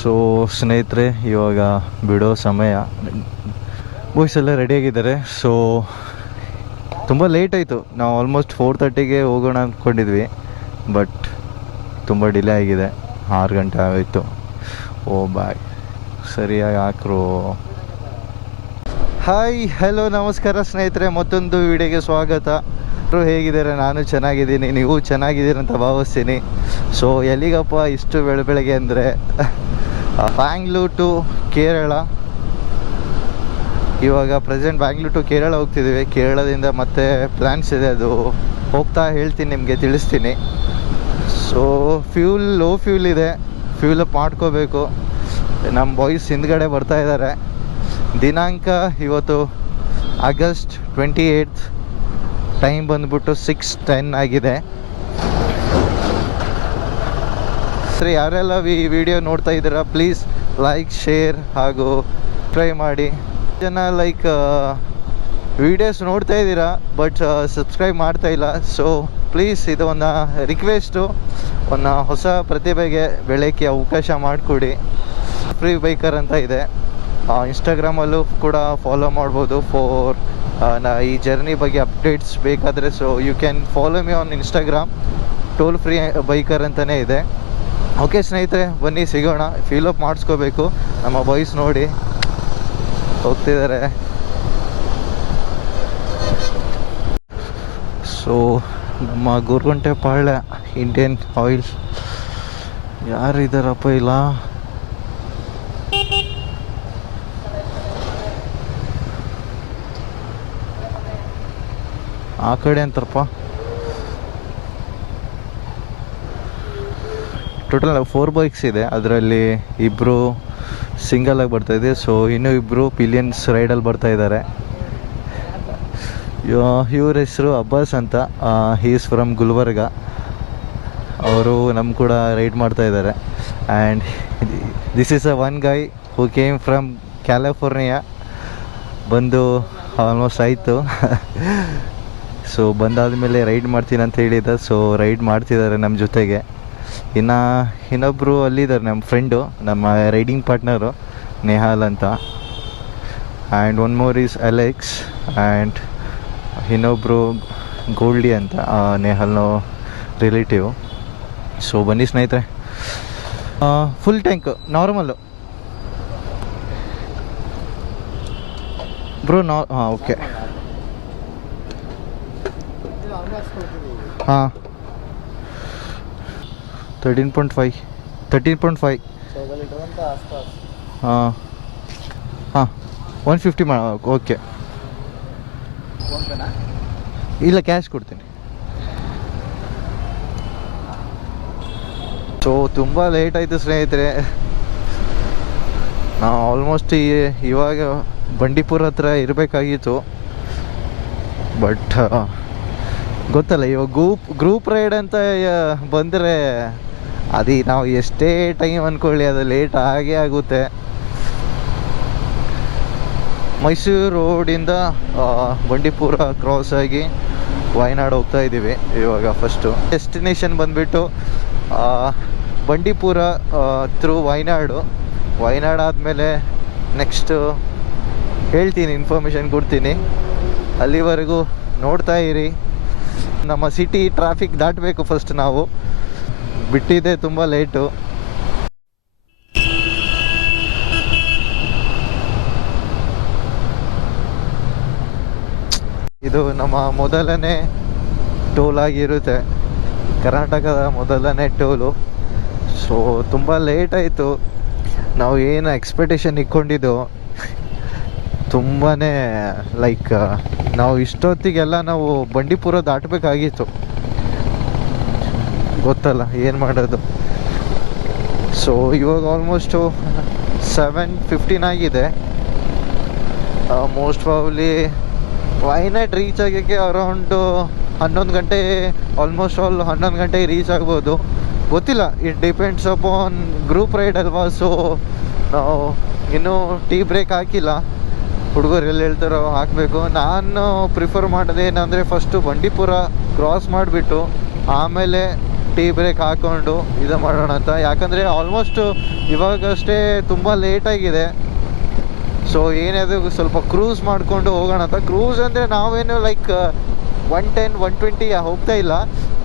So ಸ್ನೇಹಿತರೆ, ಇವಾಗ ಬಿಡೋ ಸಮಯ. ಬಾಯ್ಸ್ ಎಲ್ಲ ರೆಡಿಯಾಗಿದ್ದಾರೆ. ಸೊ ತುಂಬ ಲೇಟ್ ಆಯಿತು. ನಾವು ಆಲ್ಮೋಸ್ಟ್ 4:30ಗೆ ಹೋಗೋಣ ಅಂದ್ಕೊಂಡಿದ್ವಿ, ಬಟ್ ತುಂಬ ಡಿಲೇ ಆಗಿದೆ. 6 ಗಂಟೆ ಆಗೋಯ್ತು. ಓ ಬಾಯ್, ಸರಿಯಾಗಿ ಹಾಕ್ರು. ಹಾಯ್, ಹಲೋ, ನಮಸ್ಕಾರ ಸ್ನೇಹಿತರೆ, ಮತ್ತೊಂದು ವಿಡಿಯೋಗೆ ಸ್ವಾಗತ. ಹೇಗಿದ್ದಾರೆ? ನಾನು ಚೆನ್ನಾಗಿದ್ದೀನಿ, ನೀವು ಚೆನ್ನಾಗಿದ್ದೀರಿ ಅಂತ ಭಾವಿಸ್ತೀನಿ. ಸೊ ಎಲ್ಲಿಗಪ್ಪ ಇಷ್ಟು ಬೆಳಗ್ಗೆ ಅಂದರೆ ಬ್ಯಾಂಗ್ಳೂರ್ ಟು ಕೇರಳ. ಇವಾಗ ಪ್ರೆಸೆಂಟ್ ಬ್ಯಾಂಗ್ಳೂರ್ ಟು ಕೇರಳ ಹೋಗ್ತಿದ್ದೀವಿ. ಕೇರಳದಿಂದ ಮತ್ತೆ ಪ್ಲ್ಯಾನ್ಸ್ ಇದೆ, ಅದು ಹೋಗ್ತಾ ಹೇಳ್ತೀನಿ, ನಿಮಗೆ ತಿಳಿಸ್ತೀನಿ. ಸೊ ಲೋ ಫ್ಯೂಲ್ ಇದೆ, ಫ್ಯೂಲ್ ಅಪ್ ಮಾಡ್ಕೋಬೇಕು. ನಮ್ಮ ಬಾಯ್ಸ್ ಹಿಂದ್ಗಡೆ ಬರ್ತಾ ಇದ್ದಾರೆ. ದಿನಾಂಕ ಇವತ್ತು ಆಗಸ್ಟ್ 28. ಟೈಮ್ ಬಂದ್ಬಿಟ್ಟು 6:10 ಆಗಿದೆ. ಸರಿ, ಯಾರೆಲ್ಲ ಈ ವಿಡಿಯೋ ನೋಡ್ತಾ ಇದ್ದೀರಾ, ಪ್ಲೀಸ್ ಲೈಕ್, ಶೇರ್ ಹಾಗೂ ಟ್ರೈ ಮಾಡಿ. ಜನ ವಿಡಿಯೋಸ್ ನೋಡ್ತಾ ಇದ್ದೀರಾ, ಬಟ್ ಸಬ್ಸ್ಕ್ರೈಬ್ ಮಾಡ್ತಾ ಇಲ್ಲ. ಸೊ ಪ್ಲೀಸ್, ಇದು ಒಂದು ರಿಕ್ವೆಸ್ಟು, ಒಂದು ಹೊಸ ಪ್ರತಿಭೆಗೆ ಬೆಳಕ್ಕೆ ಅವಕಾಶ ಮಾಡಿಕೊಡಿ. ಫ್ರೀ ಬೈಕರ್ ಅಂತ ಇದೆ, ಇನ್ಸ್ಟಾಗ್ರಾಮಲ್ಲೂ ಕೂಡ ಫಾಲೋ ಮಾಡ್ಬೋದು. ಈ ಜರ್ನಿ ಬಗ್ಗೆ ಅಪ್ಡೇಟ್ಸ್ ಬೇಕಾದರೆ so you can follow me on Instagram. Toll free biker ಅಂತಲೇ ಇದೆ. ಓಕೆ ಸ್ನೇಹಿತರೆ, ಬನ್ನಿ ಸಿಗೋಣ. ಫೀಲ್ ಅಪ್ ಮಾಡಿಸ್ಕೋಬೇಕು. ನಮ್ಮ ಬಾಯ್ಸ್ ನೋಡಿ ಹೋಗ್ತಿದ್ದಾರೆ. ಸೊ ನಮ್ಮ ಗೋರ್ಗುಂಟೆ ಪಾಳ್ಯ ಇಂಡಿಯನ್ ಆಯಿಲ್. ಯಾರು ಇದ್ದಾರಪ್ಪ? ಇಲ್ಲ, ಆ ಕಡೆ ಅಂತಾರಪ್ಪ. ಟೋಟಲ್ 4 ಬೈಕ್ಸ್ ಇದೆ, ಅದರಲ್ಲಿ ಇಬ್ಬರು ಸಿಂಗಲಾಗಿ ಬರ್ತಾಯಿದೆ. ಸೊ ಇನ್ನೂ ಇಬ್ಬರು ಪಿಲಿಯನ್ಸ್ ರೈಡಲ್ಲಿ ಬರ್ತಾ ಇದ್ದಾರೆ. ಇವ್ರ ಹೆಸರು ಅಬ್ಬಾಸ್ ಅಂತ. He is from Gulbarga. ಅವರು ನಮ್ಮ ಕೂಡ ರೈಡ್ ಮಾಡ್ತಾ ಇದ್ದಾರೆ. And this is one Guy who came from California. ಬಂದು ಆಲ್ಮೋಸ್ಟ್ ಆಯಿತು. ಸೊ ಬಂದಾದಮೇಲೆ ರೈಡ್ ಮಾಡ್ತೀನಿ ಅಂತ ಹೇಳಿದ್ದ. ಸೊ ರೈಡ್ ಮಾಡ್ತಿದ್ದಾರೆ ನಮ್ಮ ಜೊತೆಗೆ. ಇನ್ನೊಬ್ಬರು ಅಲ್ಲಿದ್ದಾರೆ, ನಮ್ಮ ಫ್ರೆಂಡು, ನಮ್ಮ ರೈಡಿಂಗ್ ಪಾರ್ಟ್ನರು ನೇಹಾಲ್ ಅಂತ. And one more is Alex. And ಇನ್ನೊಬ್ಬರು ಗೋಲ್ಡಿ ಅಂತ, ನೇಹಾಲ್ನ ರಿಲೇಟಿವ್. ಸೊ ಬನ್ನಿ ಸ್ನೇಹಿತರೆ. Full tank normal bro. ಹಾಂ, ಓಕೆ. ಹಾಂ, 13.5 ಹಾಂ ಹಾಂ 150 ಓಕೆ. ಇಲ್ಲ, ಕ್ಯಾಶ್ ಕೊಡ್ತೀನಿ. ಸೊ ತುಂಬ ಲೇಟ್ ಆಯಿತು ಸ್ನೇಹಿತರೆ. ನಾವು ಆಲ್ಮೋಸ್ಟ್ ಇವಾಗ ಬಂಡೀಪುರ ಹತ್ರ ಇರಬೇಕಾಗಿತ್ತು, ಬಟ್ ಗೊತ್ತಲ್ಲ, ಇವಾಗ ಗ್ರೂಪ್ ರೈಡ್ ಅಂತ ಬಂದರೆ ನಾವು ಎಷ್ಟೇ ಟೈಮ್ ಅಂದ್ಕೊಳ್ಳಿ, ಅದು ಲೇಟ್ ಆಗೇ ಆಗುತ್ತೆ. ಮೈಸೂರು ರೋಡಿಂದ ಬಂಡೀಪುರ ಕ್ರಾಸ್ ಆಗಿ ವಯನಾಡು ಹೋಗ್ತಾ ಇದ್ದೀವಿ ಇವಾಗ. ಫಸ್ಟು ಡೆಸ್ಟಿನೇಷನ್ ಬಂದುಬಿಟ್ಟು ಬಂಡೀಪುರ ಥ್ರೂ ವಯನಾಡು ಆದಮೇಲೆ ನೆಕ್ಸ್ಟು ಹೇಳ್ತೀನಿ, ಇನ್ಫಾರ್ಮೇಷನ್ ಕೊಡ್ತೀನಿ. ಅಲ್ಲಿವರೆಗೂ ನೋಡ್ತಾ ಇರಿ. ನಮ್ಮ ಸಿಟಿ ಟ್ರಾಫಿಕ್ ದಾಟಬೇಕು ಫಸ್ಟ್. ನಾವು ಬಿಟ್ಟಿದ್ದೆ ತುಂಬ ಲೇಟು. ಇದು ನಮ್ಮ ಮೊದಲನೇ ಟೋಲ್ ಆಗಿರುತ್ತೆ, ಕರ್ನಾಟಕದ ಮೊದಲನೇ ಟೋಲು. ಸೊ ತುಂಬ ಲೇಟ್ ಆಯಿತು. ನಾವು ಏನು ಎಕ್ಸ್ಪೆಕ್ಟೇಷನ್ ಇಟ್ಕೊಂಡಿದ್ದೋ ತುಂಬಾ ನಾವು ಇಷ್ಟೊತ್ತಿಗೆಲ್ಲ ನಾವು ಬಂಡೀಪುರ ದಾಟಬೇಕಾಗಿತ್ತು. ಗೊತ್ತಲ್ಲ ಏನು ಮಾಡೋದು. ಸೊ ಇವಾಗ ಆಲ್ಮೋಸ್ಟು 7:15 ಆಗಿದೆ. ಮೋಸ್ಟ್ ಪ್ರಾಬ್ಲಿ ವಯನಾಡ್ ರೀಚ್ ಆಗೋಕ್ಕೆ ಅರೌಂಡು 11 ಗಂಟೆ, ಆಲ್ಮೋಸ್ಟ್ 11 ಗಂಟೆಗೆ ರೀಚ್ ಆಗ್ಬೋದು. ಗೊತ್ತಿಲ್ಲ, it depends upon group ride ಅಲ್ವಾ. ಸೊ ನಾವು ಇನ್ನೂ ಟೀ ಬ್ರೇಕ್ ಹಾಕಿಲ್ಲ. ಹುಡುಗರು ಎಲ್ಲಿ ಹೇಳ್ತಾರೋ ಹಾಕಬೇಕು. ನಾನು ಪ್ರಿಫರ್ ಮಾಡೋದು ಏನಂದರೆ ಫಸ್ಟು ಬಂಡೀಪುರ ಕ್ರಾಸ್ ಮಾಡಿಬಿಟ್ಟು ಆಮೇಲೆ ಟೀ ಬ್ರೇಕ್ ಹಾಕ್ಕೊಂಡು ಇದು ಮಾಡೋಣ ಅಂತ. ಯಾಕಂದರೆ ಆಲ್ಮೋಸ್ಟ್ ಇವಾಗಷ್ಟೇ ತುಂಬ ಲೇಟಾಗಿದೆ. ಸೊ ಏನಾದರೂ ಸ್ವಲ್ಪ ಕ್ರೂಸ್ ಮಾಡಿಕೊಂಡು ಹೋಗೋಣ ಅಂತ. ಕ್ರೂಸ್ ಅಂದರೆ ನಾವೇನು ಲೈಕ್ 110 120 ಹೋಗ್ತಾ ಇಲ್ಲ,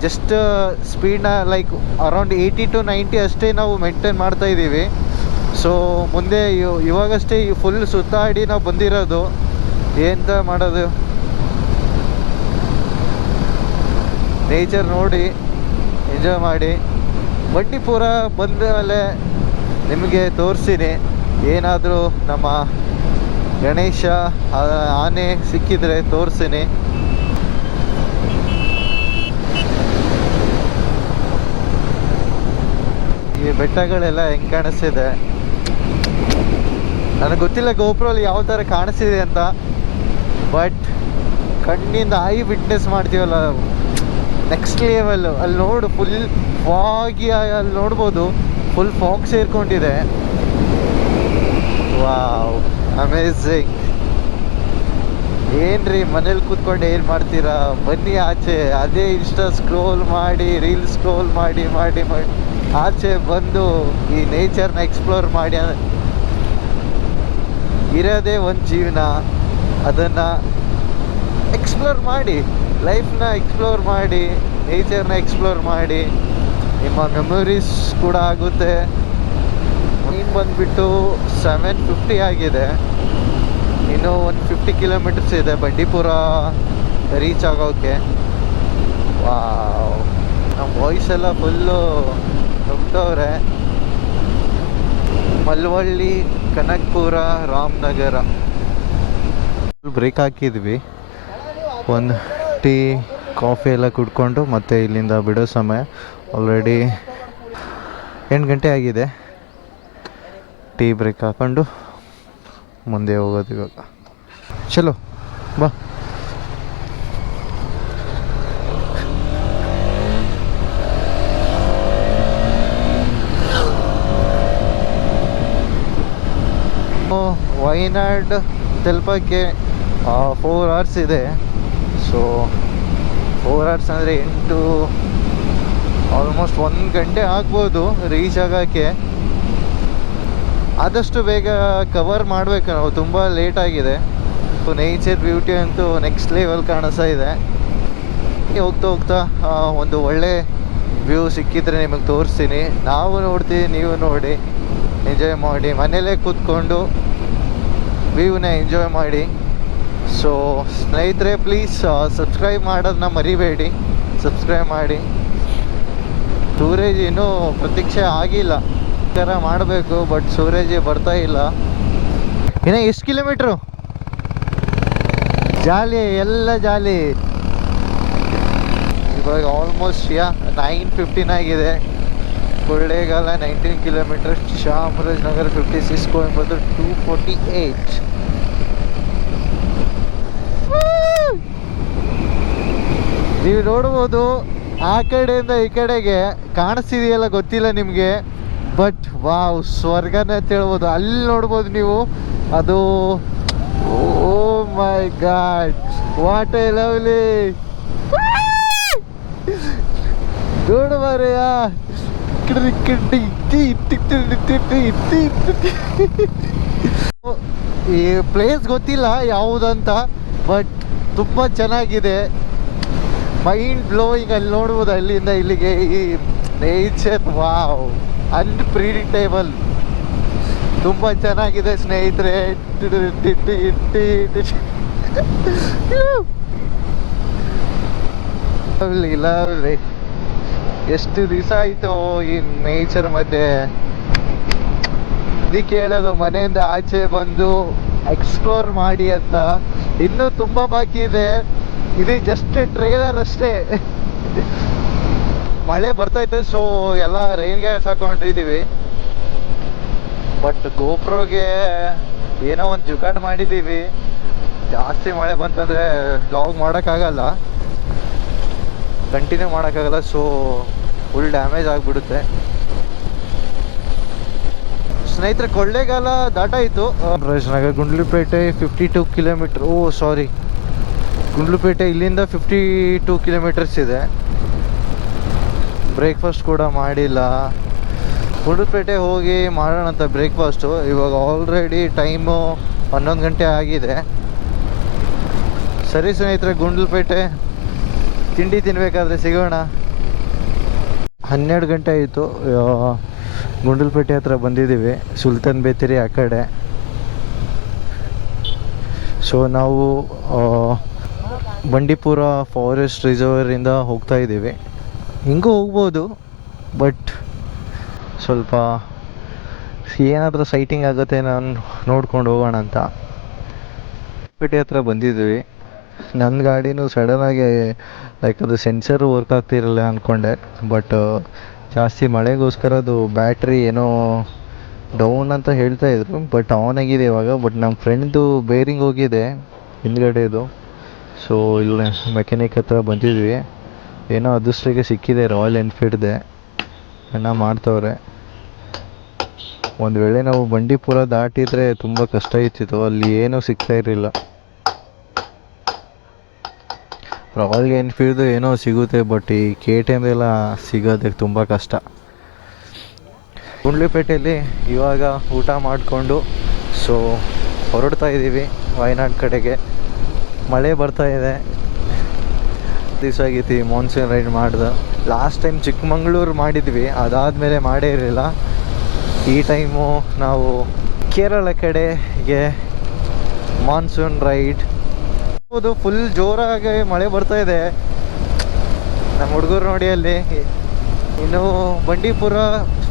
ಜಸ್ಟ್ ಸ್ಪೀಡ್ನ ಲೈಕ್ ಅರೌಂಡ್ 80 to 90 ಅಷ್ಟೇ ನಾವು ಮೇಂಟೈನ್ ಮಾಡ್ತಾ ಇದ್ದೀವಿ. ಸೊ ಮುಂದೆ ಇವಾಗಷ್ಟೇ ಫುಲ್ ಸುತ್ತಾಡಿ ನಾವು ಬಂದಿರೋದು, ಎಂತ ಮಾಡೋದು, ನೇಚರ್ ನೋಡಿ ಎಂಜಾಯ್ ಮಾಡಿ. ಬಂಡೀಪುರ ಬಂದ ಮೇಲೆ ನಿಮಗೆ ತೋರಿಸ್ತೀನಿ, ಏನಾದರೂ ನಮ್ಮ ಗಣೇಶ ಆನೆ ಸಿಕ್ಕಿದ್ರೆ ತೋರಿಸ್ತೀನಿ. ಈ ಬೆಟ್ಟಗಳೆಲ್ಲ ಹೆಂಗೆ ಕಾಣಿಸ್ತಿದೆ ನನಗೆ ಗೊತ್ತಿಲ್ಲ ಗೋಪ್ರಲ್ಲಿ ಯಾವ ಥರ ಕಾಣಿಸ್ತಿದೆ ಅಂತ, ಬಟ್ ಕಣ್ಣಿಂದ ಆಯಿ ವಿಟ್ನೆಸ್ ಮಾಡ್ತೀವಲ್ಲ, ನೆಕ್ಸ್ಟ್ ಲೆವೆಲ್. ಅಲ್ಲಿ ನೋಡು, ಫುಲ್ ಫಾಗಿ, ಅಲ್ಲಿ ನೋಡ್ಬೋದು ಫುಲ್ ಫಾಗ್ ಸೇರ್ಕೊಂಡಿದೆ. Wow, amazing. ಏನ್ರಿ ಮನೇಲಿ ಕೂತ್ಕೊಂಡು ಏನು ಮಾಡ್ತೀರಾ, ಬನ್ನಿ ಆಚೆ. ಅದೇ ಇನ್ಸ್ಟಾ ಸ್ಕ್ರೋಲ್ ಮಾಡಿ, ರೀಲ್ ಸ್ಕ್ರೋಲ್ ಮಾಡಿ ಮಾಡಿ ಮಾಡಿ ಆಚೆ ಬಂದು ಈ ನೇಚರ್ನ ಎಕ್ಸ್ಪ್ಲೋರ್ ಮಾಡಿ. ಇರೋದೇ ಒಂದು ಜೀವನ, ಅದನ್ನು ಎಕ್ಸ್ಪ್ಲೋರ್ ಮಾಡಿ, ಲೈಫ್ನ ಎಕ್ಸ್ಪ್ಲೋರ್ ಮಾಡಿ, ನೇಚರ್ನ ಎಕ್ಸ್ಪ್ಲೋರ್ ಮಾಡಿ. ನಿಮ್ಮ ಮೆಮೊರೀಸ್ ಕೂಡ ಆಗುತ್ತೆ. ಟೈಮ್ ಬಂದುಬಿಟ್ಟು 7:50 ಆಗಿದೆ. ಇನ್ನೂ 150 ಕಿಲೋಮೀಟರ್ಸ್ ಇದೆ ಬಂಡೀಪುರ ರೀಚ್ ಆಗೋಕ್ಕೆ. ವಾವ್, ನಮ್ಮ ವಾಯ್ಸ್ ಎಲ್ಲ ಫುಲ್ಲು ನುಗ್ತವ್ರೆ. ಮಲ್ವಳ್ಳಿ, ಕನಕಪುರ, ರಾಮನಗರ. ಬ್ರೇಕ್ ಹಾಕಿದ್ವಿ, ಒಂದು ಟೀ ಕಾಫಿ ಎಲ್ಲ ಕುಡ್ಕೊಂಡು ಮತ್ತೆ ಇಲ್ಲಿಂದ ಬಿಡೋ ಸಮಯ. ಆಲ್ರೆಡಿ 8 ಗಂಟೆ ಆಗಿದೆ. ಟೀ ಬ್ರೇಕ್ ಹಾಕೊಂಡು ಮುಂದೆ ಹೋಗೋದು ಇವಾಗ. ಚಲೋ ಬಾ. ವಯನಾಡ್ ತಲುಪೋಕ್ಕೆ 4 hours ಇದೆ. ಸೊ 4 hours ಅಂದರೆ 8, ಆಲ್ಮೋಸ್ಟ್ 1 ಗಂಟೆ ಆಗ್ಬೋದು ರೀಚ್ ಆಗೋಕ್ಕೆ. ಆದಷ್ಟು ಬೇಗ ಕವರ್ ಮಾಡಬೇಕು ನಾವು, ತುಂಬ ಲೇಟ್ ಆಗಿದೆ. ನೇಚರ್ ಬ್ಯೂಟಿ ಅಂತೂ ನೆಕ್ಸ್ಟ್ ಲೆವೆಲ್ ಕಾಣಿಸ್ತಾ ಇದೆ. ಹೋಗ್ತಾ ಹೋಗ್ತಾ ಒಂದು ಒಳ್ಳೆ ವ್ಯೂ ಸಿಕ್ಕಿದ್ರೆ ನಿಮಗೆ ತೋರಿಸ್ತೀನಿ. ನಾವು ನೋಡ್ತೀವಿ, ನೀವು ನೋಡಿ ಎಂಜಾಯ್ ಮಾಡಿ. ಮನೇಲೇ ಕೂತ್ಕೊಂಡು ವ್ಯೂನ ಎಂಜಾಯ್ ಮಾಡಿ. ಸೊ ಸ್ನೇಹಿತರೆ, ಪ್ಲೀಸ್ ಸಬ್ಸ್ಕ್ರೈಬ್ ಮಾಡೋದನ್ನ ಮರಿಬೇಡಿ, ಸಬ್ಸ್ಕ್ರೈಬ್ ಮಾಡಿ. ಸೂರಜ್ ಇನ್ನೂ ಪ್ರತೀಕ್ಷೆ ಆಗಿಲ್ಲ, ಥರ ಮಾಡಬೇಕು, ಬಟ್ ಸೂರಜ್ ಬರ್ತಾ ಇಲ್ಲ. ಇನ್ನು ಎಷ್ಟು ಕಿಲೋಮೀಟ್ರು? ಜಾಲಿ, ಎಲ್ಲ ಜಾಲಿ. ಇವಾಗ ಆಲ್ಮೋಸ್ಟ್ 9:15 ಆಗಿದೆ. ಕೊಳ್ಳೇಗಾಲ 19 ಕಿಲೋಮೀಟರ್, ಚಾಮರಾಜನಗರ 56, ಕೊಯಂಬತ್ತೂರು 248. ನೀವು ನೋಡ್ಬೋದು ಆ ಕಡೆಯಿಂದ ಈ ಕಡೆಗೆ ಕಾಣಿಸ್ತಿದೆಯಲ್ಲ, ಗೊತ್ತಿಲ್ಲ ನಿಮಗೆ, ಬಟ್ ವಾವ್, ಸ್ವರ್ಗನ ಅಂತ ಹೇಳ್ಬೋದು. ಅಲ್ಲಿ ನೋಡ್ಬೋದು ನೀವು, ಅದು ಓ ಮೈ ಗಾಡ್, ವಾಟ್ ಎ ಲವ್ಲಿ. ನೋಡು ಮಾರಯ್ಯ, ಈ ಪ್ಲೇಸ್ ಗೊತ್ತಿಲ್ಲ ಯಾವುದಂತ, ಬಟ್ ತುಂಬ ಚೆನ್ನಾಗಿದೆ, ಮೈಂಡ್ ಬ್ಲೋಯಿಂಗ್. ಅಲ್ಲಿ ನೋಡ್ಬೋದು, ಅಲ್ಲಿಂದ ಇಲ್ಲಿಗೆ ಈ ನೇಚರ್, ವಾವ್, ಅನ್ಪ್ರಿಡಿಕ್ಟೇಬಲ್, ತುಂಬ ಚೆನ್ನಾಗಿದೆ ಸ್ನೇಹಿತರೆ. ಲವ್ಲಿ. ಎಷ್ಟು ದಿವಸ ಆಯಿತು ಈ ನೇಚರ್ ಮಧ್ಯೆ. ಇದಕ್ಕೆ ಹೇಳೋದು, ಮನೆಯಿಂದ ಆಚೆ ಬಂದು ಎಕ್ಸ್ಪ್ಲೋರ್ ಮಾಡಿ ಅಂತ. ಇನ್ನೂ ತುಂಬ ಬಾಕಿ ಇದೆ, ಇದು ಜಸ್ಟ್ ಟ್ರೇಲರ್ ಅಷ್ಟೇ. ಮಳೆ ಬರ್ತೈತೆ, ಸೊ ಎಲ್ಲ ರೈನ್ ಗ್ಯಾಸ್ ಹಾಕೊಂಡಿದ್ದೀವಿ. ಬಟ್ ಗೋಪ್ರೋಗೆ ಏನೋ ಒಂದು ಜುಗಾಡ್ ಮಾಡಿದ್ದೀವಿ. ಜಾಸ್ತಿ ಮಳೆ ಬಂತಂದರೆ ಬ್ಲಾಗ್ ಮಾಡೋಕ್ಕಾಗಲ್ಲ, ಕಂಟಿನ್ಯೂ ಮಾಡೋಕ್ಕಾಗಲ್ಲ. ಸೊ ಫುಲ್ ಡ್ಯಾಮೇಜ್ ಆಗಿಬಿಡುತ್ತೆ. ಸ್ನೇಹಿತರೆ, ಕೊಳ್ಳೇಗಾಲ ದಾಟಾಯಿತು. ರಾಜನಗರ, ಗುಂಡ್ಲುಪೇಟೆ 52 ಕಿಲೋಮೀಟ್ರ್. ಓ ಸಾರಿ, ಗುಂಡ್ಲುಪೇಟೆ ಇಲ್ಲಿಂದ 52 ಕಿಲೋಮೀಟರ್ಸ್ ಇದೆ. ಬ್ರೇಕ್ಫಾಸ್ಟ್ ಕೂಡ ಮಾಡಿಲ್ಲ. ಗುಂಡ್ಲುಪೇಟೆ ಹೋಗಿ ಮಾಡೋಣ ಅಂತ ಬ್ರೇಕ್ಫಾಸ್ಟು. ಇವಾಗ ಆಲ್ರೆಡಿ ಟೈಮು 11 ಗಂಟೆ ಆಗಿದೆ. ಸರಿ ಸ್ನೇಹಿತರೆ, ಗುಂಡ್ಲುಪೇಟೆ ತಿಂಡಿ ತಿನ್ನಬೇಕಾದ್ರೆ ಸಿಗೋಣ. 12 ಗಂಟೆ ಆಯಿತು. ಗುಂಡ್ಲುಪೇಟೆ ಹತ್ರ ಬಂದಿದ್ದೀವಿ, ಸುಲ್ತಾನ್ ಬೇತರಿ ಆ ಕಡೆ. ಸೊ ನಾವು ಬಂಡೀಪುರ ಫಾರೆಸ್ಟ್ ರಿಸರ್ವರಿಂದ ಹೋಗ್ತಾ ಇದ್ದೀವಿ. ಹಿಂಗೂ ಹೋಗ್ಬೋದು, ಬಟ್ ಸ್ವಲ್ಪ ಏನಾದರೂ ಸೈಟಿಂಗ್ ಆಗುತ್ತೆ ನಾನು ನೋಡ್ಕೊಂಡು ಹೋಗೋಣ ಅಂತ ಪೇಟೆ ಹತ್ರ ಬಂದಿದ್ದೀವಿ. ನನ್ನ ಗಾಡಿನೂ ಸಡನ್ನಾಗಿ ಲೈಕ್ ಅದು ಸೆನ್ಸರು ವರ್ಕ್ ಆಗ್ತಿರಲಿಲ್ಲ ಅಂದ್ಕೊಂಡೆ, ಬಟ್ ಜಾಸ್ತಿ ಮಳೆಗೋಸ್ಕರ ಅದು ಬ್ಯಾಟ್ರಿ ಏನೋ ಡೌನ್ ಅಂತ ಹೇಳ್ತಾ ಇದ್ರು. ಬಟ್ ಆನ್ ಆಗಿದೆ ಇವಾಗ. ಬಟ್ ನಮ್ಮ ಫ್ರೆಂಡ್ದು ಬೇರಿಂಗ್ ಹೋಗಿದೆ ಹಿಂದ್ಗಡೆದು. ಸೊ ಇಲ್ಲಿ ಮೆಕ್ಯಾನಿಕ್ ಹತ್ರ ಬಂದಿದ್ವಿ. ಏನೋ ಅದೃಷ್ಟಿಗೆ ಸಿಕ್ಕಿದೆ, ರಾಯಲ್ ಎನ್ಫೀಲ್ಡ್ದೆ ಅಣ್ಣ ಮಾಡ್ತವ್ರೆ. ಒಂದು ವೇಳೆ ನಾವು ಬಂಡೀಪುರ ದಾಟಿದರೆ ತುಂಬ ಕಷ್ಟ ಇರ್ತಿತ್ತು, ಅಲ್ಲಿ ಏನೂ ಸಿಗ್ತಾ ಇರಲಿಲ್ಲ. ರಾಯಲ್ ಎನ್ಫೀಲ್ಡ್ ಏನೋ ಸಿಗುತ್ತೆ, ಬಟ್ ಈ KTM ಎಲ್ಲ ಸಿಗೋದಕ್ಕೆ ತುಂಬ ಕಷ್ಟ. ಗುಂಡ್ಲುಪೇಟೆಯಲ್ಲಿ ಇವಾಗ ಊಟ ಮಾಡಿಕೊಂಡು ಸೊ ಹೊರಡ್ತಾ ಇದ್ದೀವಿ ವಯನಾಡ್ ಕಡೆಗೆ. ಮಳೆ ಬರ್ತಾ ಇದೆ. ದಿವಸ ಆಗೈತಿ ಮಾನ್ಸೂನ್ ರೈಡ್ ಮಾಡ್ದೆ. ಲಾಸ್ಟ್ ಟೈಮ್ ಚಿಕ್ಕಮಂಗ್ಳೂರು ಮಾಡಿದ್ವಿ, ಅದಾದಮೇಲೆ ಮಾಡೇ ಇರಲಿಲ್ಲ. ಈ ಟೈಮು ನಾವು ಕೇರಳ ಕಡೆಗೆ ಮಾನ್ಸೂನ್ ರೈಡ್. ಹೌದು, ಫುಲ್ ಜೋರಾಗಿ ಮಳೆ ಬರ್ತಾ ಇದೆ. ನಮ್ಮ ಹುಡುಗರು ನೋಡಿ ಅಲ್ಲಿ. ಇನ್ನು ಬಂಡೀಪುರ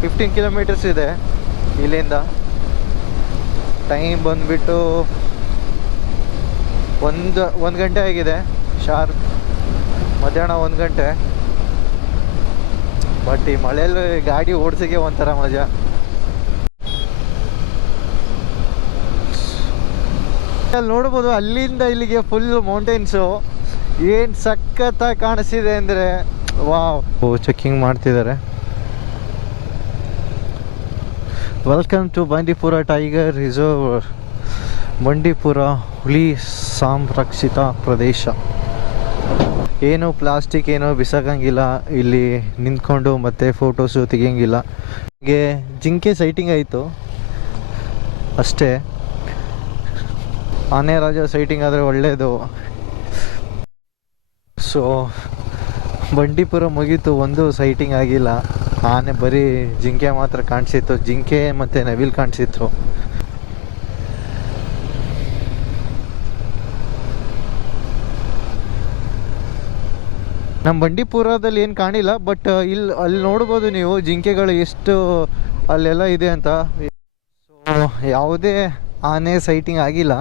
15 ಕಿಲೋಮೀಟರ್ಸ್ ಇದೆ ಇಲ್ಲಿಂದ. ಟೈಮ್ ಬಂದುಬಿಟ್ಟು 1 ಗಂಟೆ ಆಗಿದೆ ಶಾರ್ಪ್, ಮಧ್ಯಾಹ್ನ 1 ಗಂಟೆ. ಬಟ್ ಈ ಮಳೆಯಲ್ಲಿ ಗಾಡಿ ಓಡಿಸೋಕ್ಕೆ ಒಂಥರ ಮಜಾ. ಅಲ್ಲಿ ನೋಡ್ಬೋದು, ಅಲ್ಲಿಂದ ಇಲ್ಲಿಗೆ ಫುಲ್ ಮೌಂಟೇನ್ಸು. ಏನು ಸಖತ್ತಾಗಿ ಕಾಣಿಸ್ತಿದೆ ಅಂದರೆ ವಾವ್. ಚೆಕ್ಕಿಂಗ್ ಮಾಡ್ತಿದ್ದಾರೆ. Welcome to Bandipur tiger reserve. Bandipur ಹುಲಿ ಸಂರಕ್ಷಿತ ಪ್ರದೇಶ. ಏನು ಪ್ಲಾಸ್ಟಿಕ್ ಏನೋ ಬಿಸಾಕಂಗಿಲ್ಲ ಇಲ್ಲಿ, ನಿಂತ್ಕೊಂಡು ಮತ್ತೆ ಫೋಟೋಸು ತೆಗಿಯಂಗಿಲ್ಲ. ಹಾಗೆ ಜಿಂಕೆ ಸೈಟಿಂಗ್ ಆಯಿತು ಅಷ್ಟೇ. ಆನೆ ರಾಜ ಸೈಟಿಂಗ್ ಆದರೆ ಒಳ್ಳೆಯದು. ಸೊ ಬಂಡೀಪುರ ಮುಗೀತು, ಒಂದು ಸೈಟಿಂಗ್ ಆಗಿಲ್ಲ. ಆನೆ ಬರೀ ಜಿಂಕೆ ಮಾತ್ರ ಕಾಣಿಸಿತ್ತು, ಜಿಂಕೆ ಮತ್ತು ನವಿಲ್ ಕಾಣಿಸಿತ್ತು. ನಮ್ಮ ಬಂಡೀಪುರದಲ್ಲಿ ಏನು ಕಾಣಿಲ್ಲ, ಬಟ್ ಅಲ್ಲಿ ನೋಡ್ಬೋದು ನೀವು ಜಿಂಕೆಗಳು ಎಷ್ಟು ಅಲ್ಲೆಲ್ಲ ಇದೆ ಅಂತ. ಸೊ ಯಾವುದೇ ಆನೆ ಸೈಟಿಂಗ್ ಆಗಿಲ್ಲ,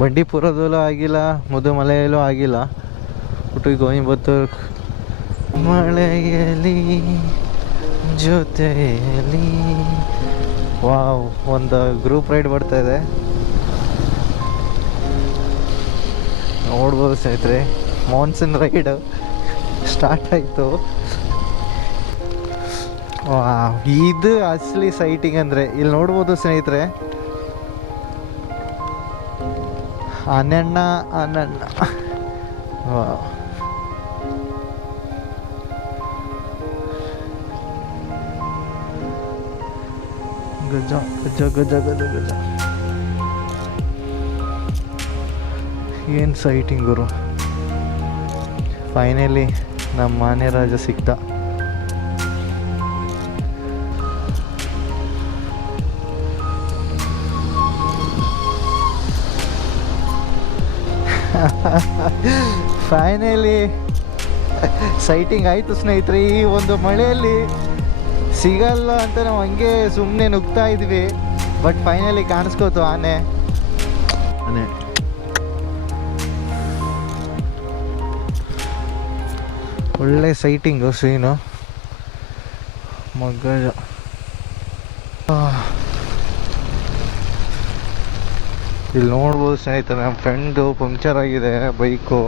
ಬಂಡೀಪುರದಲ್ಲೂ ಆಗಿಲ್ಲ, ಮುದುಮಲೆಯಲ್ಲೂ ಆಗಿಲ್ಲ. ಕೊಯಂಬತ್ತೂರು ಮಳೆಯಲ್ಲಿ ಜೊತೆಯಲ್ಲಿ. ವಾವ್, ಒಂದು ಗ್ರೂಪ್ ರೈಡ್ ಬರ್ತಾ ಇದೆ, ನೋಡ್ಬೋದು ಸ್ನೇಹಿತರೆ. ಮಾನ್ಸೂನ್ ರೈಡ್ ಸ್ಟಾರ್ಟ್ ಆಯಿತು. ಇದು ಅಸಲಿ ಸೈಟಿಂಗ್ ಅಂದರೆ ಇಲ್ಲಿ ನೋಡ್ಬೋದು ಸ್ನೇಹಿತರೆ. ಆನಣ್ಣ ಗಜ ಗಜ ಗಜ ಗಜ ಗಜ. ಏನು ಸೈಟಿಂಗ್ ಗುರು. ಫೈನಲಿ ನಮ್ಮ ಆನೆ ರಾಜ ಸಿಕ್ತ. ಫೈನಲಿ ಸೈಟಿಂಗ್ ಆಯಿತು ಸ್ನೇಹಿತರೆ. ಈ ಒಂದು ಮಳೆಯಲ್ಲಿ ಸಿಗಲ್ಲ ಅಂತ ನಾವು ಹಂಗೆ ಸುಮ್ಮನೆ ನುಗ್ತಾ ಇದ್ವಿ, ಬಟ್ ಫೈನಲಿ ಕಾಣಿಸ್ಕೋತು ಆನೆ. ಒಳ್ಳೆ ಸೈಟಿಂಗು ಸೀನು ಮಗಜ. ಇಲ್ಲಿ ನೋಡ್ಬೋದು ಸ್ನೇಹಿತರೆ, ನಮ್ಮ ಫ್ರೆಂಡು ಪಂಕ್ಚರ್ ಆಗಿದೆ ಬೈಕು.